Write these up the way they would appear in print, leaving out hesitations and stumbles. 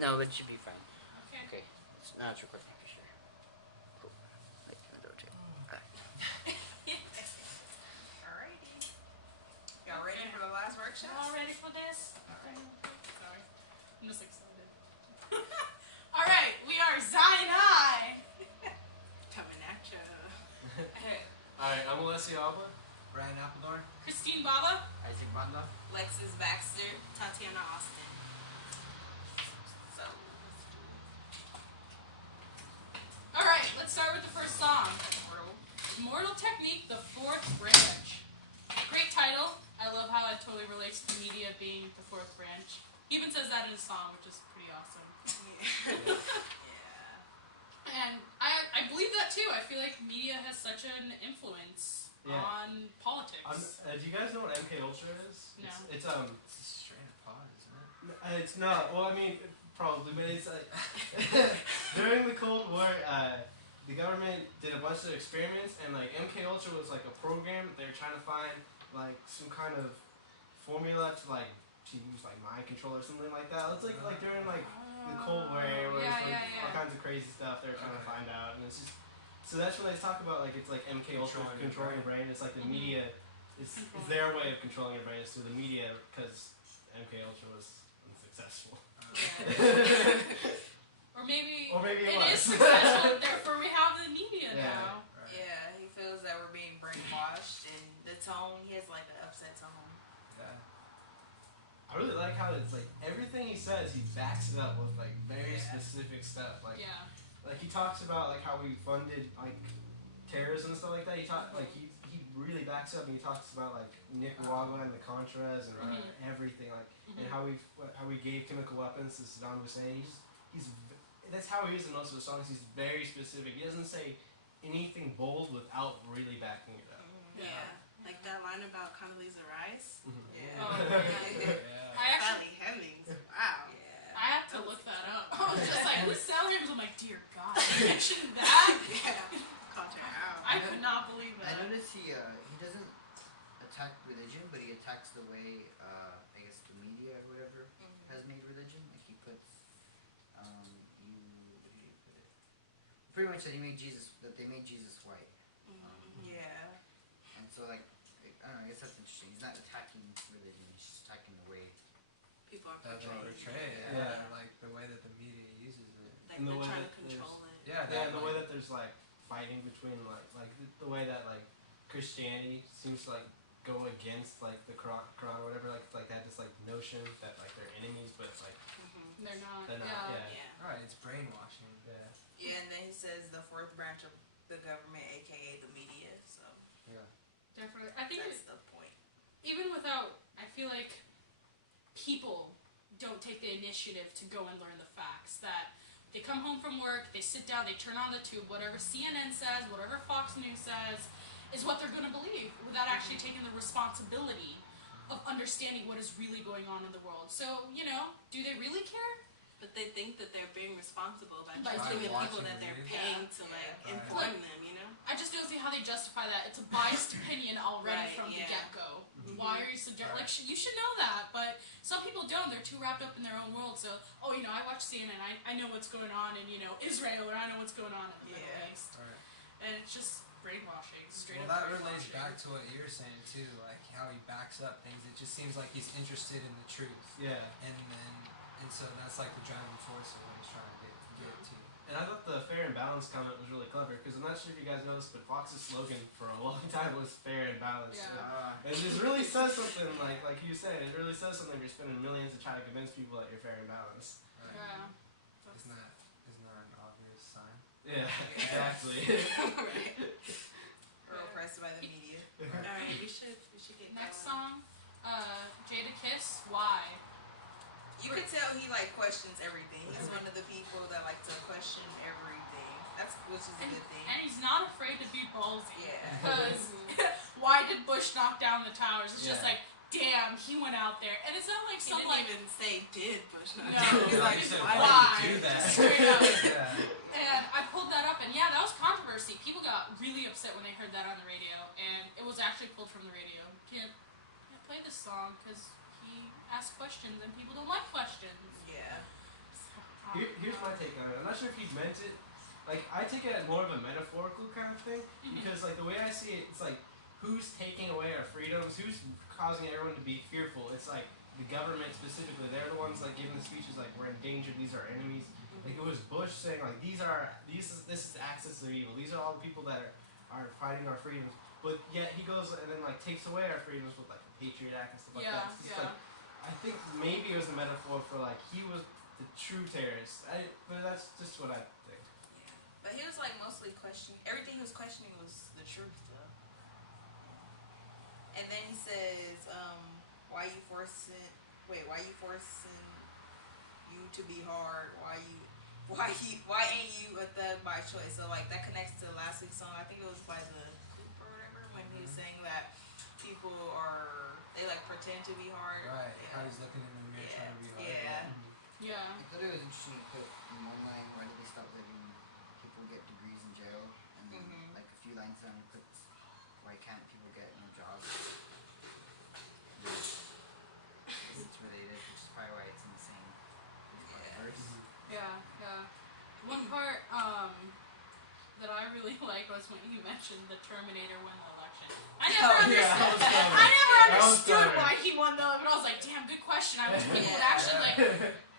No, it should be fine. Okay. Okay. Now it's recording for sure. Cool. Like, rotate. Alrighty. Y'all ready for the last workshop? Y'all ready for this? Alright. Sorry. I'm just excited. Alright, we are Zion I. Coming at ya. Alright, I'm Alessio Alba. Brian Appledorn. Christine Baba. Isaac Banda. Lexus Baxter, Tatiana Austin. So, Alright, let's start with the first song. Immortal Technique, The Fourth Branch. Great title. I love how it totally relates to media being the fourth branch. He even says that in his song, which is pretty awesome. yeah. And I believe that too. I feel like media has such an influence on politics. Do you guys know what MK Ultra is? No. It's It's a strand of pod, isn't it? It's not. Well, I mean, probably, but it's like during the Cold War, the government did a bunch of experiments, and like MK Ultra was like a program that they were trying to find like some kind of formula to use like mind control or something like that. It's like during like the Cold War, where it's like all kinds of crazy stuff they're trying to find out, and it's just. So that's when they talk about like it's like MK Ultra controlling your brain. It's like the media, it's their way of controlling your brain. It's through the media because MK Ultra was unsuccessful. Or maybe it it was. is successful, therefore we have the media now. Right. Yeah, he feels that we're being brainwashed, and the tone, he has like an upset tone. Yeah. I really like how it's like everything he says, he backs it up with like very specific stuff. Like he talks about like how we funded like terrorism and stuff like that. He really backs up and he talks about like Nicaragua and the Contras and everything and how we gave chemical weapons to Saddam Hussein. That's how he is in most of the songs. He's very specific. He doesn't say anything bold without really backing it up. Yeah. Like that line about Condoleezza Rice. Yeah. Oh, Yeah. I actually Sally Hemings. Wow. I had to look that up. I was just like, who's Sally Hemings? I'm like, dear God, you mentioned that? Yeah. Called her out. I could not believe I that. noticed he doesn't attack religion, but he attacks the way I guess the media or whatever has made religion. Like he puts what did he put it? Pretty much that they made Jesus white. Yeah. And so like I don't know, I guess that's interesting. He's not attacking religion, he's just attacking the way People are That they portraying. portray it. Yeah. And like the way that the media uses it. Like And the they're way trying that to control it. Yeah. and the way that there's like fighting between like the way that like Christianity seems to like go against like the Quran or whatever, like they have this like notion that like they're enemies, but like They're not. they're not. Yeah. Yeah. Right. It's brainwashing. Yeah. Yeah, and then he says the fourth branch of the government, aka the media. So Yeah. Definitely. I think that's the point. even without, I feel like people don't take the initiative to go and learn the facts. That they come home from work, they sit down, they turn on the tube, whatever CNN says, whatever Fox News says, is what they're going to believe without actually taking the responsibility of understanding what is really going on in the world. So, do they really care? But they think that they're being responsible by By choosing the doing people that they're paying to inform them, I just don't see how they justify that. It's a biased opinion already Right, from the yeah. get-go. Why are you like, you should know that, but some people don't. They're too wrapped up in their own world. So, I watch CNN. I know what's going on in, Israel, or I know what's going on in the Middle East. Right. And it's just brainwashing, straight Well, up that relates brainwashing. back to what you were saying too, like how he backs up things. It just seems like he's interested in the truth, Yeah. and so that's like the driving force of what he's trying to get to. And I thought the fair and balanced comment was really clever because I'm not sure if you guys noticed, but Fox's slogan for a long time was fair and balanced. Yeah. And it just really says something like you said. It really says something. You're spending millions to try to convince people that you're fair and balanced. Right. Yeah. Isn't that an obvious sign? Yeah, exactly. right? We're oppressed by the media. Alright, we should get Next going. song, Jada Kiss, Why? You can tell he questions everything. He's one of the people that like to question everything. Which is a good thing. And he's not afraid to be ballsy. Yeah. Because why did Bush knock down the towers? It's just Yeah. like, damn, he went out there. And it's not like He some didn't like even say did Bush not No. do it. He's like, He said, why? why? would you do that? Straight up. Yeah. And I pulled that up, and yeah, that was controversy. People got really upset when they heard that on the radio, and it was actually pulled from the radio. Can't play this song because he asks questions, and people don't like questions. Yeah. Here's my take on it. I'm not sure if he meant it. Like, I take it as more of a metaphorical kind of thing. Because, like, the way I see it, it's like, who's taking away our freedoms? Who's causing everyone to be fearful? It's like the government specifically. They're the ones, like, giving the speeches, like, we're in danger, these are enemies. Like, it was Bush saying, like, this is access to evil. These are all the people that are fighting our freedoms. But yet he goes and then, like, takes away our freedoms with, like, the Patriot Act and stuff like that. It's just, like, I think maybe it was a metaphor for, like, he was the true terrorist. But that's just what I think. Yeah. But he was like mostly questioning. Everything he was questioning was the truth, though. And then he says, why you forcing you to be hard? Why ain't you a thug by choice? So like that connects to last week's song. I think it was by the Coop or whatever when he was saying that people they like pretend to be hard. Right. Yeah. How he's looking in the mirror trying to be hard. Yeah. Yeah. I thought it was interesting to put in one line, why did they stop letting people get degrees in jail? And then like a few lines down, it puts, why can't people get jobs? It's related, which is probably why it's in the same verse. Yeah. One part that I really like was when you mentioned the Terminator won the election. I never understood why he won the election. But I was like, damn, good question. I wish people would actually like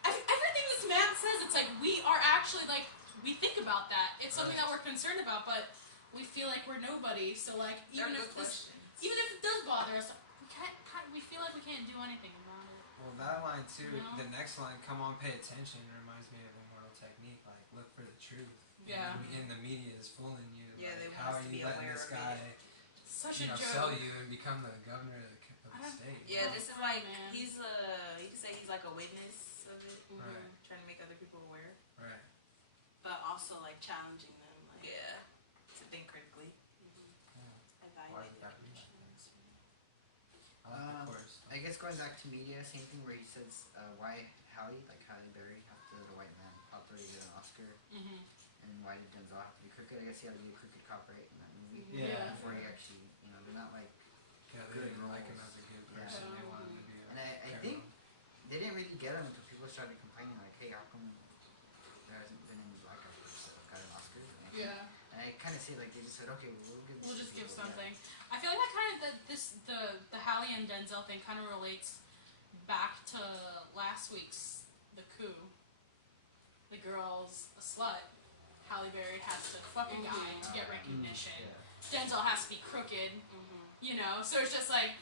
everything this man says. It's like we are actually like we think about that. It's something that we're concerned about, but we feel like we're nobody. So like even if it does bother us, we feel like we can't do anything about it. Well, that line too. You know? The next line, "Come on, pay attention," reminds me of Immortal Technique. Like, look for the truth. Yeah. And the media is fooling you. Yeah, like, they want how us are to you be letting aware this of guy, Such a joke. sell you and become the governor of the state? Yeah, this is like man. you can say he's like a witness of it, Right. trying to make other people aware. Right. But also like challenging them, like Yeah, to think critically. Why evaluate did their that read like positions. this? I like the chorus. I guess going back to media, same thing where he says, why Halle Berry, after the white man popped already get an Oscar, and why did Denzel have to be crooked? I guess he had to be a crooked cop, right, in that movie. Yeah. Before he actually, they're not like, Yeah, they good didn't like him roles. as a good Yeah. person. They wanted him to be a and I think they didn't really get him until people started complaining, like, hey, how come there hasn't been any black actors that have gotten Oscars? And I kind of see like they just said, okay, we'll We'll just give people, something. I feel like that kind of the Halle and Denzel thing kind of relates back to last week's The Coup. The girl's a slut. Halle Berry has to fuck a guy to get recognition. Denzel has to be crooked. So it's just like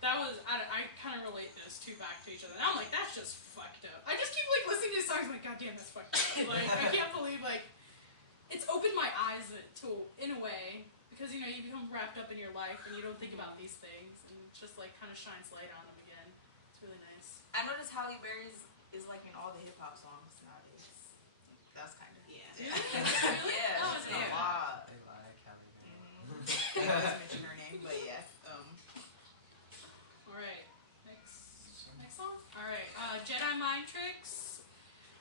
that was I kind of relate those two back to each other. And I'm like, that's just fucked up. I just keep like listening to these songs, I'm like, God damn, that's fucked up. Like I can't believe like it's opened my eyes to in a way because you become wrapped up in your life and you don't think about these things and it just like kind of shines light on them again. It's really nice. I noticed Halle Berry is like in all the hip hop songs nowadays. That's kind of Really? yeah. Oh, She's it's in a lot. They like Halle Berry. I always mention her name, but yeah. All right. Next song. All right. Jedi Mind Tricks.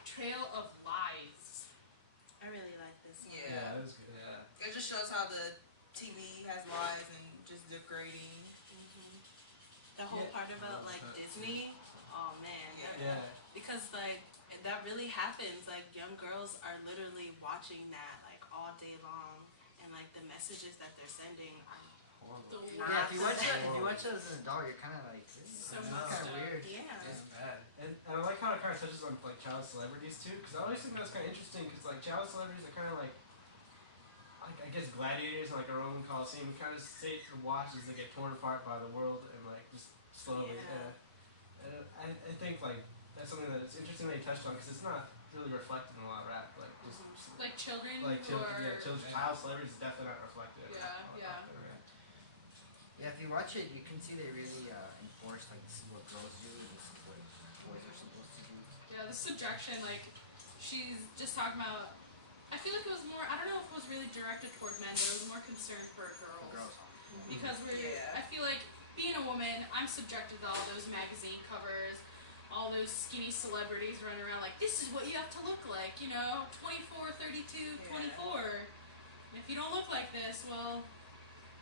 Trail of Lies. I really like this one. Yeah. That was good. Yeah. It just shows how the TV has lies and just degrading. The whole Yeah. part about like Disney. Oh man. Yeah. Because like that really happens. Like young girls are literally watching that like all day long, and like the messages that they're sending are Horrible. The Yeah, if you watch worst. it as an adult, you're kind of like, this is So kind messed of up. weird. yeah. It's bad. And I like how it kind of touches on like child celebrities too, because I always think that's kind of interesting, because like child celebrities are kind of like I guess gladiators in like a Roman Coliseum, kind of sit and watch as they get torn apart by the world and like just slowly. Yeah. And I think like that's something that it's interesting that you touched on, because it's not really reflected in a lot of rap, like just Like children like who are. child celebrities is definitely not reflected. Yeah. Yeah, if you watch it, you can see they really enforce like this is what girls do, and this is what boys are supposed to do. Yeah, the subjection, like, she's just talking about. I feel like it was more. I don't know if it was really directed toward men, but it was more concerned for girls. Girls. Because Yeah. I feel like being a woman, I'm subjected to all those magazine covers, all those skinny celebrities running around like, this is what you have to look like, 24, 32, 24. And if you don't look like this, well,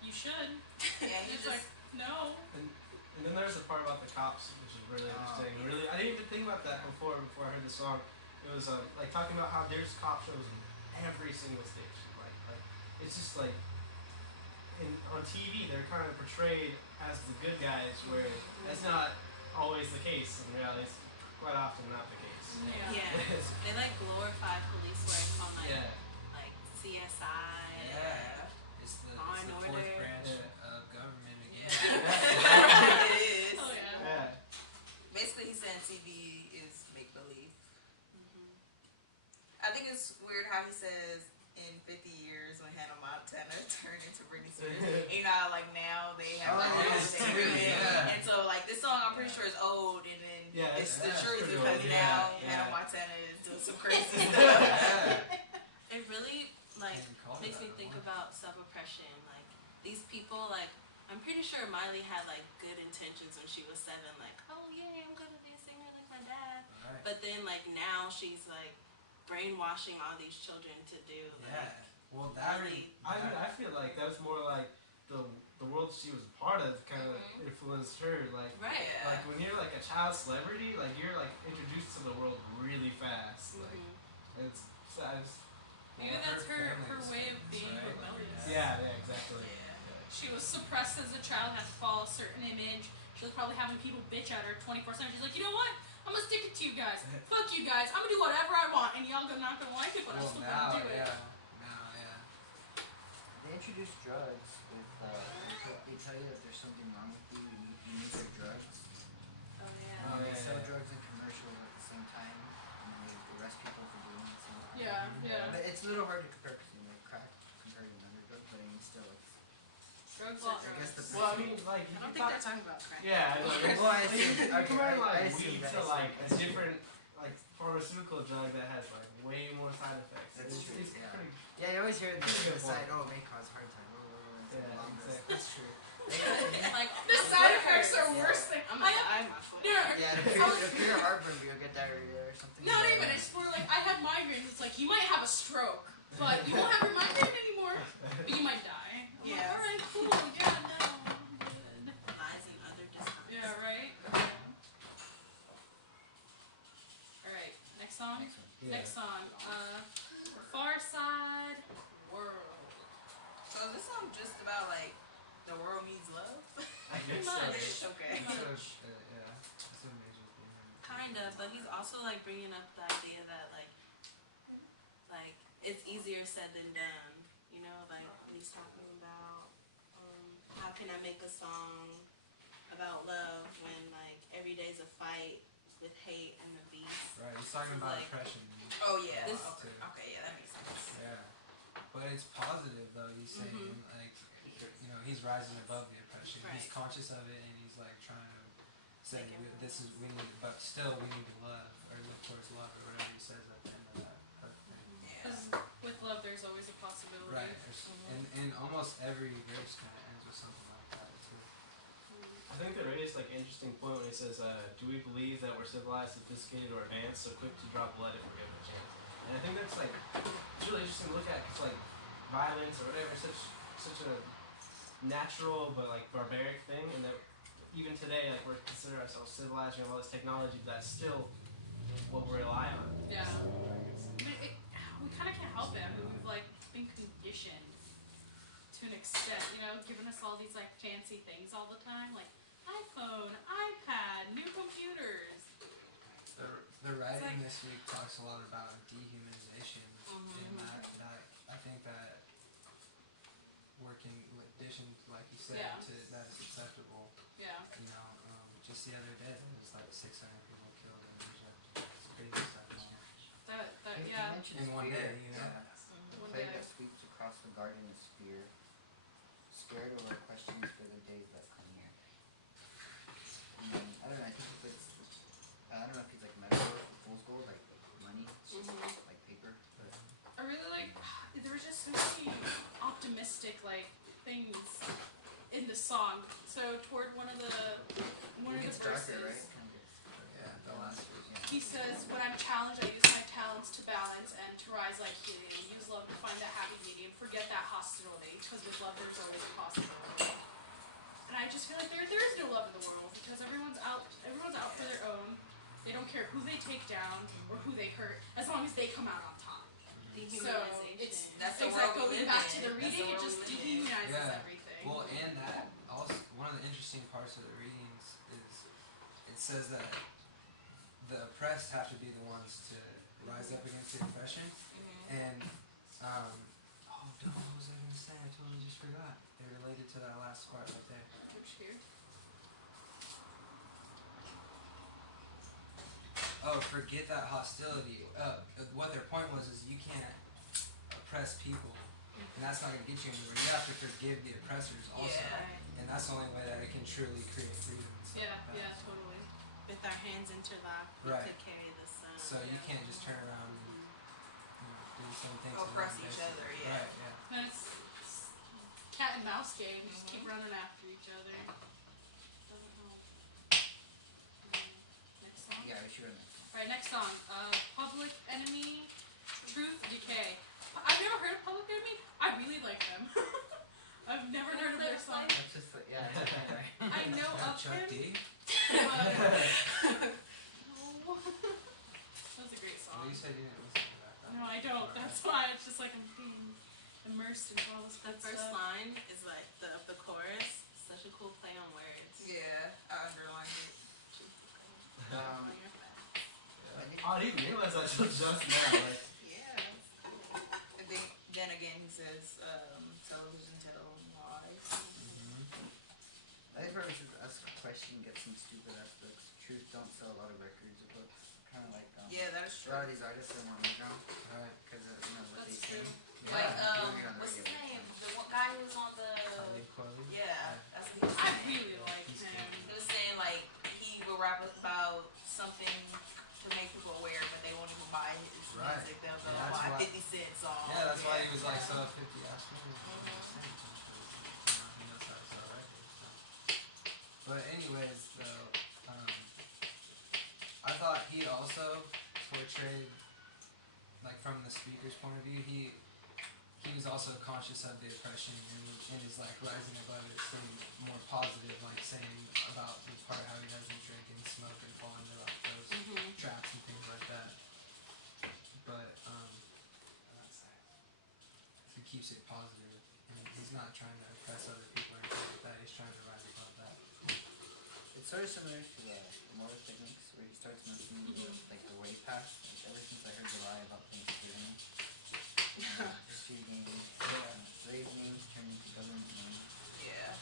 you should. Yeah, And you it's just like, no. And then there's the part about the cops, which is really interesting. Really, I didn't even think about that before I heard the song. it was like talking about how there's cop shows in every single station. Like it's just like on TV they're kind of portrayed as the good guys, where that's not always the case. In reality, it's quite often not the case. Yeah. Yeah. They like glorify police work on like Yeah. like CSI. Yeah. It's the Law and fourth Order. branch Yeah. of government again. It is. Oh yeah. Yeah. Basically, he's saying TV is make believe. Mhm. I think it's weird how he says in 50 years when Hannah Montana turned into Britney Spears. You know, how, like now they have Oh, like yeah, all it's this true, agreement. yeah. And so like this song, I'm pretty sure is old, and then Yeah, it's the yeah, truth it's because pretty old, now yeah, Hannah yeah. Montana is doing some crazy stuff. Yeah. It really like Can't call it makes that me think no more. about self-oppression. Like these people, like I'm pretty sure Miley had like good intentions when she was 7. Like, oh yeah, I'm gonna be a singer like my dad. Alright. But then like now she's like brainwashing all these children to do like Yeah. Well, that really. I feel like that was more like the world she was a part of kind of influenced her. Right. Yeah. Like when you're like a child celebrity, like you're like introduced to the world really fast. Like Mhm. it's I just, Maybe Well, that's her family way of was being right? rebellious. yeah, exactly. Yeah. She was suppressed as a child, had to follow a certain image. She was probably having people bitch at her 24/7. She's like, you know what? I'm gonna stick it to you guys. Fuck you guys. I'm gonna do whatever I want, and y'all not gonna like it, but I'm Well, still now, gonna do it. yeah. Now, yeah. They introduce drugs with, they tell you that there's something wrong with you, you need your drugs. Oh yeah. Oh, They yeah, sell yeah. drugs in commercials at the same time, and they arrest people for doing it at the same time. Yeah. But it's a little hard to compare because you know, crack compared to another drug, but I mean, still, it's. Drugs Well, are I guess drugs. the Well, I mean, like you I don't can think talk. they're talking about crack. Yeah, I know. Well, I you assume- can compare okay, I like assume weed that, to I like a assume. different like pharmaceutical drug that has like way more side effects. That's it's, true, it's yeah. pretty. Yeah, you always hear the That's a good side, point. oh, it may cause heart attack, it's Yeah, long list. exactly. That's true. Like the side effects are Yeah. worse than I'm I gonna have. die my foot. No, Yeah, the pure heartburn, you'll get diarrhea or something. not even. It's for like I had migraines. It's like you might have a stroke, but you won't have your migraine anymore. But you might die. I'm Yeah. like, all right, cool. Yeah, no, I'm good. Lies and other discounts. Yeah, right. All right, next song. Next one. Yeah. Next song. Far Side World. So is this song just about like the world needs love? I guess so. Much. Okay. So, yeah. It's a major theme. Kind of, but he's also like bringing up the idea that like it's easier said than done. You know, like when he's talking about how can I make a song about love when like every day's a fight with hate and abuse. Right, he's talking about Like- oppression. Oh yeah. This- Okay. Okay. Yeah, that makes sense. Yeah. But it's positive though. He's saying like, you know, he's rising above the oppression. He's Right. conscious of it, and he's like trying to say, Make everyone this is we need, but still we need to love or look towards love or whatever he says at the end of that thing. Yeah. Because with love, there's always a possibility. Right. And almost every verse kind of ends with something like that too. I think there is like an interesting point when he says, "Do we believe that we're civilized, sophisticated, or advanced, so quick to draw blood if we're given a chance?" And I think that's like it's really interesting to look at because like violence or whatever is such a natural but like barbaric thing, and that even today like we're consider ourselves civilized, we have all this technology, but that's still what we rely on. Yeah. So, like, it's, I mean, we kind of can't help it. I mean, we've like been conditioned to an extent, you know, giving us all these like fancy things all the time, like iPhone, iPad, new computers. The writing like- this week talks a lot about dehumanization, and that I think that working with addition, like you said, Yeah. to that is acceptable. Yeah. You know, just the other day there was like 600 people killed in Asia. It's crazy stuff. That He yeah. mentions In one fear, day, you know? yeah. One Plague day. that sweeps across the garden is fear. Scared over questions for the days that come near. I don't know, I think if it's, I don't know if it's like metaphor for fool's gold, like money, like paper, but. I really like. There were just so many optimistic like things in the song. So toward one of the It gets verses, darker, right? Kind of gets, Yeah, the last verse. yeah. he says, "When I'm challenged, I use my talents to balance and to rise like helium. Use love to find that happy medium. Forget that hostility, because with love there's always a possibility." And I just feel like there is no love in the world because everyone's out for their own. They don't care who they take down or who they hurt, as long as they come out on top. So it's That's the exactly world we going live back in. to the That's reading. the It world just we live in. dehumanizes Yeah. everything. Well, and that also one of the interesting parts of the readings is it says that the oppressed have to be the ones to rise up against the oppression, and oh, dude, what was I gonna say? I totally just forgot. They're related to that last part right there. Which here? Oh, forget that hostility. What their point was is you can't oppress people, and that's not gonna get you anywhere. You have to forgive the oppressors also, Yeah. and that's the only way that it can truly create freedom. And stuff Yeah, like that. yeah, totally. With our hands interlocked, we Right. could carry the sun. So you can't just turn around and do the same thing to Oppress them, each basically. other, yeah. Right, yeah. And it's cat and mouse game. Just keep running after each other. Doesn't help. Next song. Yeah, we should. Alright, next song. Public Enemy, Truth Decay. I've never heard of Public Enemy. I really like them. I've never heard of their song. That's just yeah. That's just right. I know of Chuck him. D. But no. That was a great Well, song. you said you didn't listen to that. No, I don't. That's why it's just like I'm being immersed into all this The good first stuff. line is like the chorus. Such a cool play on words. Yeah, I underlined it. Um, On your back. I think Oh, I didn't realize that till just now. Like, Yeah. And then again, he says, television tell lies. I probably should ask a question, get some stupid aspects. Truth don't sell a lot of records or books. Kind of like Yeah, that is a true. lot of these artists are more underground Right. because of what That's they true. sing. Like, Yeah, you hear on the what's his radio. name? The one guy who was on the. Talib Kweli. Yeah, that's what he was I saying. really like He's him. He was saying, like, he will rap about something to make people aware, but they won't even buy his Right. music. They'll go And that's buy why- 50 Cent song. Yeah, that's why he was like so 50 asked me. He knows how to sell records. So. But anyways, though, I thought he also portrayed, like from the speaker's point of view, he was also conscious of the oppression and is like rising above it, saying more positive, like saying about the part how he doesn't drink and smoke and fall into like those traps and things like that. But he keeps it positive, and he's not trying to oppress other people or anything like that. He's trying to rise above that. It's sort of similar to Motor Techniques, where he starts mentioning like the way past. Like ever since I heard the lie about Thanksgiving, history games, slave names turned into government names. Yeah.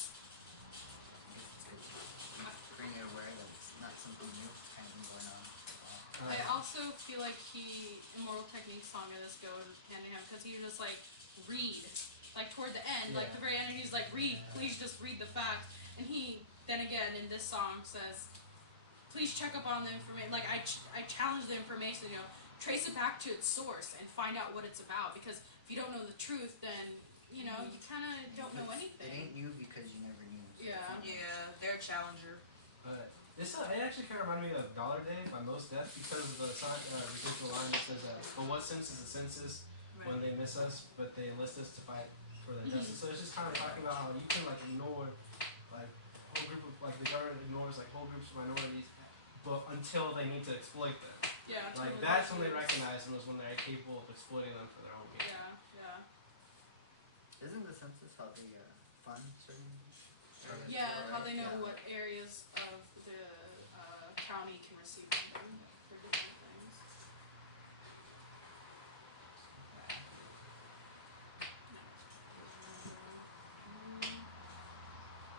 I guess it's good to bring it aware that it's not something new. It's kind of been going on for a while. I also feel like Immortal Technique song of this go hand in hand because he was just like, read. Like toward the end, like the very end, he's like, read, please just read the facts. And he, then again, in this song says, please check up on the information. Like, I challenge the information, you know, trace it back to its source and find out what it's about. Because if you don't know the truth, then, you know, you kind of don't know It anything. ain't new because you never knew. So Yeah. Yeah, they're a challenger. but it actually kind of reminded me of Dollar Day by Mos Def because of the residual line that says, "But what sense is the census when they miss us, but they enlist us to fight for the justice?" So it's just kind of talking about how you can like ignore like whole group of like the government ignores like whole groups of minorities, but until they need to exploit them. Yeah, Like totally. that's when they recognize them, was when they're capable of exploiting them for their own gain. Yeah, yeah. Isn't the census how they fund certain? areas? Yeah, how they know Yeah. what areas of the county can receive funding for different things.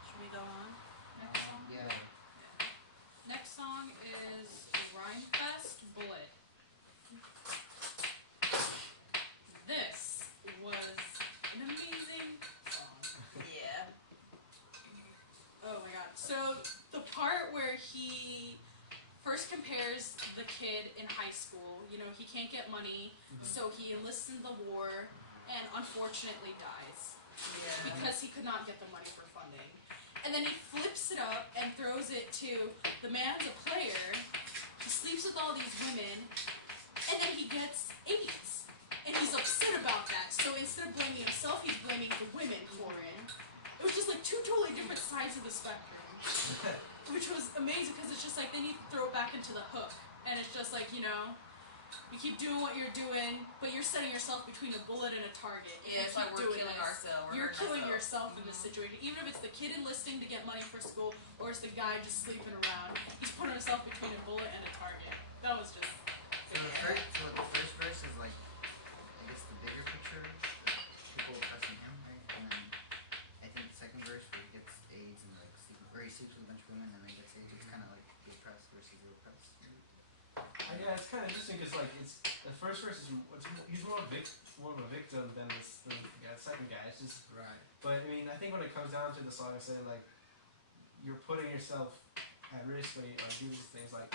Should we go on? Next song? Yeah. Next song is Rhymefest Bullet. This was an amazing song. Yeah. Oh my god. So the part where he first compares the kid in high school, you know, he can't get money, so he enlists in the war and unfortunately dies Yeah. because he could not get the money for funding. And then he flips it up and throws it to the man's a player, he sleeps with all these women, and then he gets AIDS. And he's upset about that. So instead of blaming himself, he's blaming the women for it. It was just like two totally different sides of the spectrum. which was amazing because it's just like then you throw it back into the hook, and it's just like you keep doing what you're doing, but you're setting yourself between a bullet and a target. Yeah, it's like we're killing ourselves. You're killing yourself in this situation, even if it's the kid enlisting to get money for school, or it's the guy just sleeping around. He's putting himself between a bullet and a target. That was just. So the first verse is like, I guess the bigger picture, people oppressing him, right? And then I think the second verse where he gets AIDS and like he sleeps with a bunch of women and then gets AIDS. It's kind of like the oppressed versus the oppressed. Yeah, it's kind of interesting because like the first verse is he's more of a victim than the second guy. It's just Right. But I mean, I think when it comes down to the song, I say like you're putting yourself at risk when you do these things. Like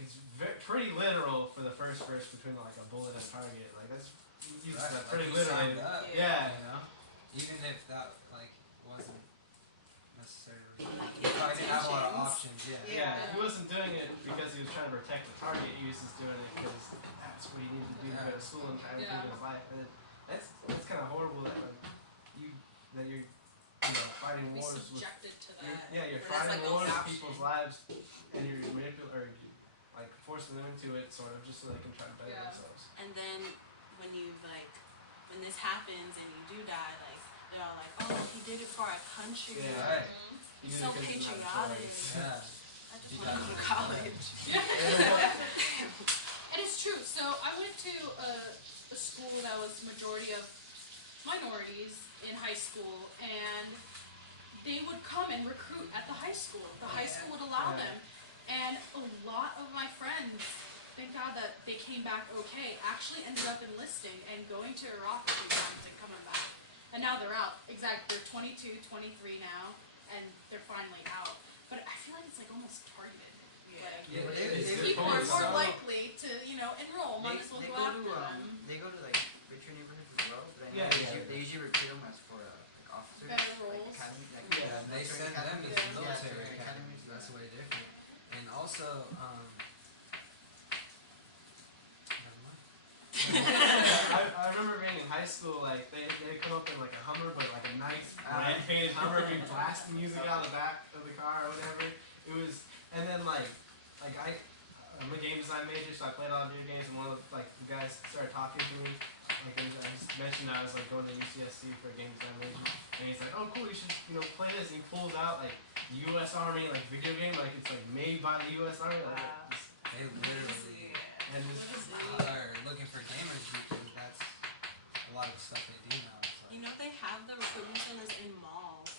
it's pretty literal for the first verse between like a bullet and a target. Like that's uses Right, that like pretty he literally. signed up, Yeah. You know, even if that like wasn't necessarily, he probably didn't have a lot of options. Yeah. Yeah, he wasn't doing it because he was trying to protect the target. He was just doing it because that's what he needed to do to go to school and try to live his life. And that's kind of horrible that like you're fighting Be wars subjected to with that. you're But that's fighting like wars no with people's lives and you're like forcing them into it sort of just so they can try to better themselves. And then when this happens and you do die, like they're all like, oh, he did it for our country. Yeah. Right. He's so patriotic. Yeah. I just He want to got go to it. college. And it's true. So I went to a school that was majority of minorities in high school, and they would come and recruit at the high school. The high school would allow them. And a lot of my friends, thank God that they came back okay, actually ended up enlisting and going to Iraq a few times and coming back. And now they're out. Exactly. They're 22, 23 now, and they're finally out. But I feel like it's like almost targeted. Like, Yeah, But it is. they- people are It's more so- likely to, enroll. Might as well go after them. They go to like richer neighborhoods as well. But I know Yeah, they usually recruit them as for like officers, Better like roles. academy, like Yeah, and they military send them academies. as Yeah. military Yeah, academies. That's way different. And also, never mind. I remember being in high school, like they come up in like a Hummer, but like a nice red painted Hummer, and be blasting music out of the back of the car or whatever. It was, and then I'm a game design major, so I played a lot of video games. And one of the guys started talking to me, like I just mentioned I was like going to UCSC for a game design major, and he's like, "Oh, cool, you should play this." And he pulls out like U.S. Army like video game, like it's like made by the U.S. Army. Like, Wow. They literally and it's, are looking for gamers because that's a lot of stuff they do now. It's You like, know they have the recruitment centers in malls.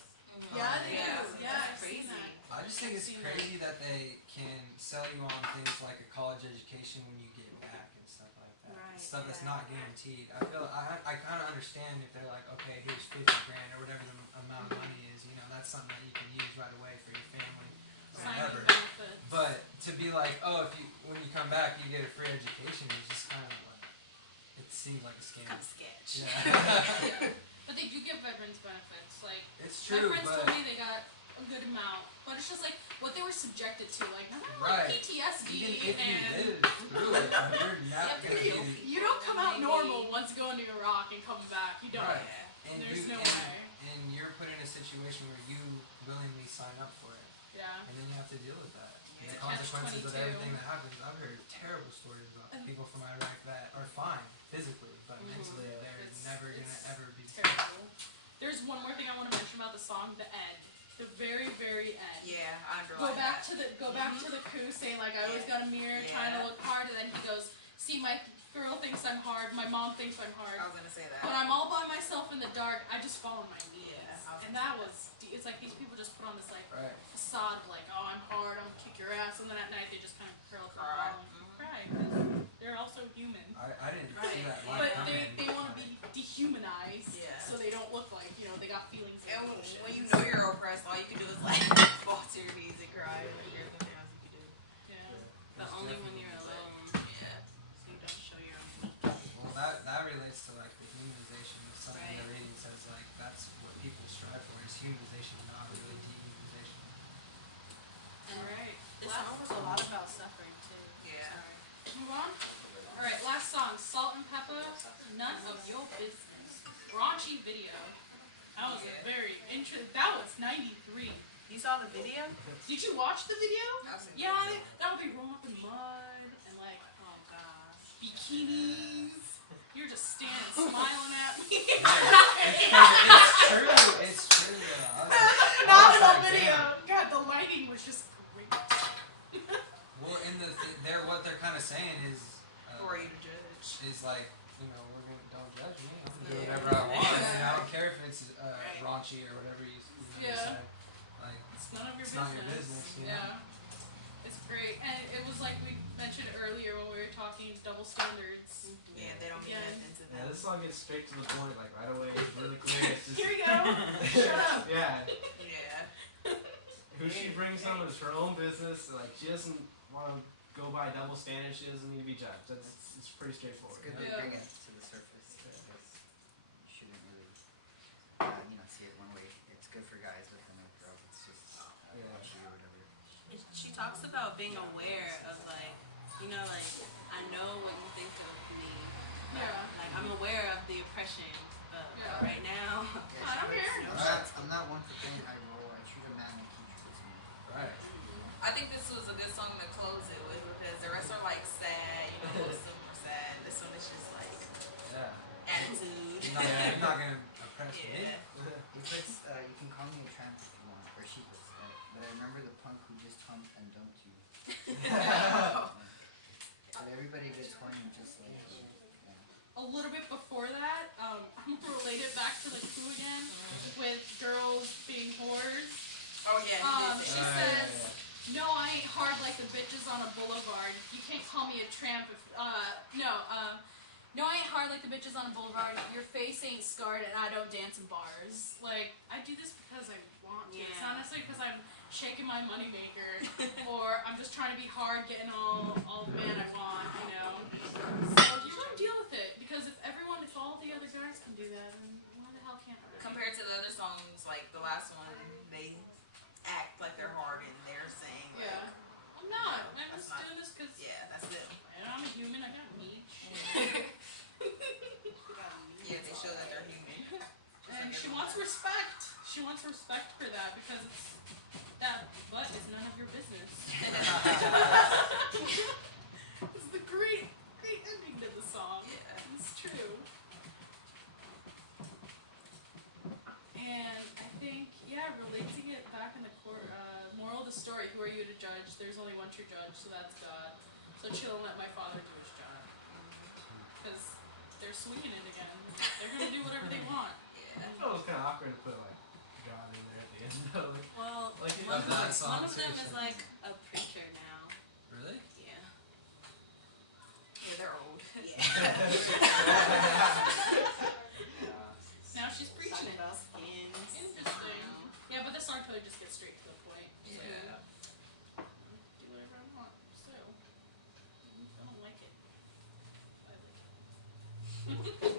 Yeah, they Yeah. do. Yeah, I've That's seen crazy. that. I just think it's I've seen crazy that they can sell you on things like a college education when you get back and stuff like that. Right, Stuff that's yeah. not guaranteed. I feel I kind of understand if they're like, okay, here's $50,000 or whatever the amount of money is. That's something that you can use right away for your family or Signing whatever. benefits. But to be like, oh, when you come back you get a free education, it's just kind of like, it seems like a scam. Kind of sketch. Yeah. But they do get veterans benefits. Like, It's my true, friends but told me they got a good amount. But it's just like what they were subjected to. Like, now they're Right. like PTSD even if you and live through it, you're not Yeah, gonna kill be. you don't come out normal once going to Iraq and coming back. You don't. Right. And There's you, no and, way. and you're put in a situation where you willingly sign up for it, Yeah. and then you have to deal with that. And the It's a consequences of catch-22. everything that happens. I've heard terrible stories about people from Iraq that are fine physically, but mentally they're It's- never it's gonna ever be. Terrible. There's one more thing I want to mention about the song, the end. The very, very end. Yeah, I Go underline back that. to the coup saying like I always got a mirror trying to Yeah. look hard, and then he goes, see, my girl thinks I'm hard, my mom thinks I'm hard. I was gonna say When that. I'm all by myself in the dark, I just fall on my knees. Yeah, I was And gonna that was, it's like these people just put on this like Right. facade of like, oh, I'm hard, I'm gonna kick your ass, and then at night they just kind of curl up Cry. and ball and cry, 'cause they're also human. I didn't see Right. that line But coming. they want to be dehumanized, Yeah. so they don't look like, they got feelings and And emotions. when you know you're oppressed, all you can do is like fall to your knees and cry. Like, there's nothing else you can do. Yeah. But It's only when definitely- you're alone, Yeah. so you don't show your own. Well, that relates to like the humanization. Something Right. the reading says like that's what people strive for is humanization, not really dehumanization. And Alright. this song was a lot about suffering too. Yeah. Sorry. Move on. Alright, last song, Salt and Pepper, None of Your Business. Raunchy video. That was a very interesting, that was 93. You saw the video? Did you watch the video? I've seen the Yeah, video. that would be rolling up in mud and like Oh gosh. bikinis. You're just standing smiling at me. It's true. I was like, Phenomenal damn. video. God, the lighting was just great. Well, in what they're kind of saying is, For you to judge. is like, don't judge me. I'm gonna do Yeah. whatever I want. And I don't care if it's raunchy or whatever you Yeah. say. Like, It's none of your It's business. not your business, you know? Yeah. It's great. And it was like we mentioned earlier when we were talking double standards. Yeah, they don't get Yeah. into Yeah, that. this song gets straight to the point, like right away. It's really clear. It's just Here you go. Shut up. yeah. Yeah. Who she brings home is her own business. Like she doesn't want to go by double standards. She doesn't need to be judged. It's pretty It's straightforward. good to Yeah. bring it to the surface because you shouldn't really, see it one way. It's good for guys, but then with girls, it's just Yeah. watchy or whatever. She talks about being aware of like, you know, like I know what you think of me. But, Yeah. Like I'm aware of the oppression, but Yeah. right now. I don't care. I'm not one for playing high role. I treat a man like he treats me. right. I think this was a good song to close it with because the rest are like sad, most of them are sad. This one is just like Yeah. attitude. You're not gonna oppress me. Yeah. He puts, you can call me a tramp if you want, or she puts that. But I remember the punk who just humped and dumped you. But everybody gets horny just like you. Yeah. A little bit before that, I'm gonna relate it back to the coup again with girls being whores. Oh yeah. She He did say says, "No, I ain't hard like the bitches on a boulevard. You can't call me a tramp if no, I ain't hard like the bitches on a boulevard. Your face ain't scarred, and I don't dance in bars. Like I do this because I want to. It's not Yeah. necessarily because I'm shaking my moneymaker, or I'm just trying to be hard, getting all the man I want. You know. So you gotta deal with it because if all the other guys can do that, then why the hell can't I? compared to the other songs, like the last one, they act like they're hard and they're saying like, Yeah. I'm not. I'm That's just not- doing this because yeah, that's them. I'm a human. I got needs. Yeah, they show that they're human. Just And like she everyone wants else. respect. She wants respect for that because that butt is none of your business. It's the great ending to the song. Yeah. It's true. And I think, relating it back in the court, moral of the story, who are you to judge? There's only one true judge, so that's God. So chill and let my father do his job. Because they're swinging it again. They're going to do whatever they want. Yeah. I thought it was kind of awkward to put like God in there at the end. Though. Like, Well, Like, one of that of song them too, is so- like a preacher now. Really? Yeah. Yeah, they're old. Now she's preaching Talking it. about skins. Interesting. Yeah, but this song totally just gets straight to the point. So Yeah. do whatever I want. So I don't like it. I like it.